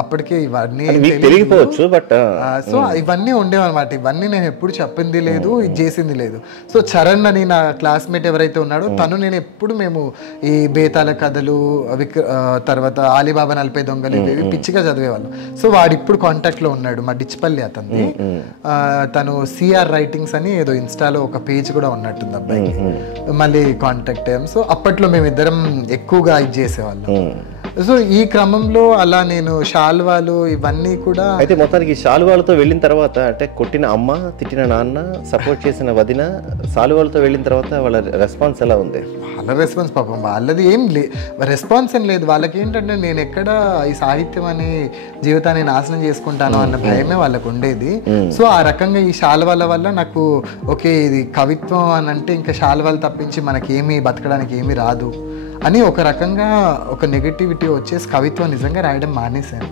అప్పటికే ఇవన్నీ అది మీకు తెలియకపోవచ్చు బట్ సో ఇవన్నీ ఉండేవన్నమాట. ఇవన్నీ నేను ఎప్పుడు చెప్పింది లేదు, ఇది చేసింది లేదు. సో చరణ్ అని నా క్లాస్మేట్ ఎవరైతే ఉన్నాడో తను నేను ఎప్పుడు మేము ఈ బేతాల కథలు తర్వాత ఆలీబాబా 40 దొంగలు ఇవి పిచ్చిగా చదివేవాళ్ళం. సో వాడు ఇప్పుడు కాంటాక్ట్లో ఉన్నాడు, మా డిచ్పల్లి అతన్ని. తను సిఆర్ రైటింగ్స్ అని ఏదో ఇన్స్టాలో ఒక పేజ్ కూడా ఉన్నట్టుంది అబ్బాయికి. మళ్ళీ కాంటాక్ట్ అయ్యాం. సో అప్పట్లో మేమిద్దరం ఎక్కువగా ఇది చేసేవాళ్ళం. సో ఈ క్రమంలో అలా నేను శాల్వాలు ఇవన్నీ కూడా అయితే మొత్తానికి శాలువాలతో వెళ్ళిన తర్వాత అంటే కొట్టిన అమ్మ, తిట్టిన నాన్న, సపోర్ట్ చేసిన వదిన, శాలువాలతో వెళ్ళిన తర్వాత వాళ్ళ రెస్పాన్స్ ఎలా ఉంది? వాళ్ళ రెస్పాన్స్ పాపం వాళ్ళది ఏం రెస్పాన్స్ ఏం లేదు. వాళ్ళకి ఏంటంటే నేను ఎక్కడ ఈ సాహిత్యం అనే జీవితాన్ని నాశనం చేసుకుంటాను అన్న భయమే వాళ్ళకు ఉండేది. సో ఆ రకంగా ఈ శాల్వాల వల్ల నాకు ఓకే ఇది కవిత్వం అని అంటే ఇంకా శాల్వాలు తప్పించి మనకి ఏమీ బతకడానికి ఏమీ రాదు అని ఒక రకంగా ఒక నెగటివిటీ వచ్చేసి కవిత్వం నిజంగా రాయడం మానేశాను.